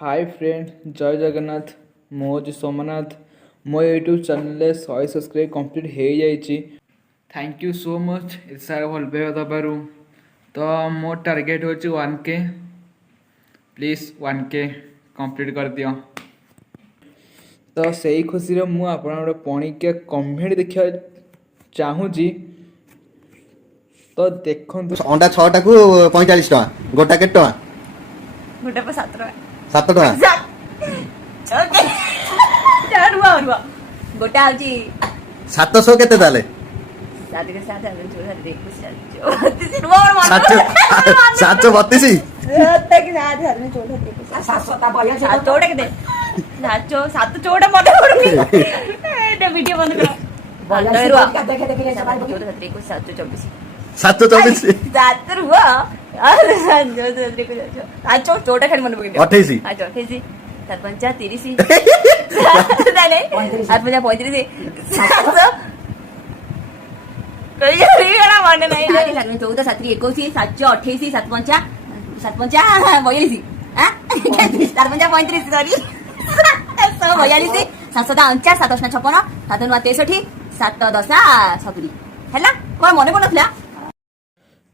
Hi friend, जय जगन्नाथ। मो हूँ सोमनाथ। मो यूट्यूब चैनल 100 सब्सक्राइब कंप्लीट हो जाइए। थैंक यू सो मच एत सारा भल पाइबा दबारू। तो मो टारगेट हो 1K। प्लीज़ 1K कंप्लीट कर दियो। तो सही खुशी रे मु आपन गोटे पणिकिया कमेंट देखा चाहूँगी। तो देखो अंडा 6टा को 45 टका गोटा के टका गोटे पे 7 टका 7 टका गोटा हूँ 700 केते ताले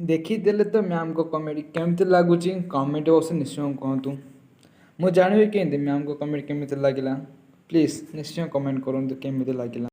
देखीदेले तो मैम को कमेडी केमती लगुच कमेंट बॉक्स निश्चय कहतु। मुझे जानवी के मैम को कमेडी केमती लगे। प्लीज निश्चय कमेंट करूँ केमती लगे।